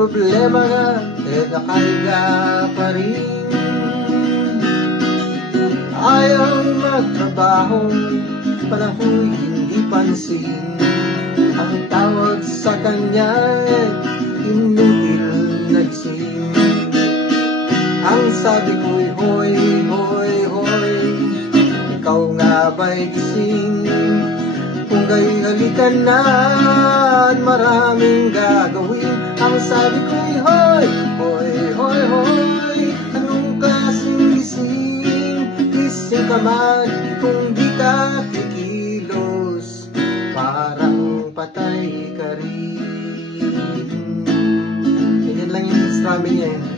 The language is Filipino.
problema nga, nakahiga pa rin. Ayaw magtrabaho, panahoy hindi pansin. Ang tawag sa kanya, inutil na gising. Ang sabi ko'y hoy, hoy, hoy, ikaw nga ba'y gising? Kung gayo'y halikan na at maraming gagawin. Ang sabi ko'y hoy, hoy, hoy, hoy, anong klaseng gising? Gising ka man kung di ka kikilos, parang patay ka rin. Ganyan lang yung strumming niya yun.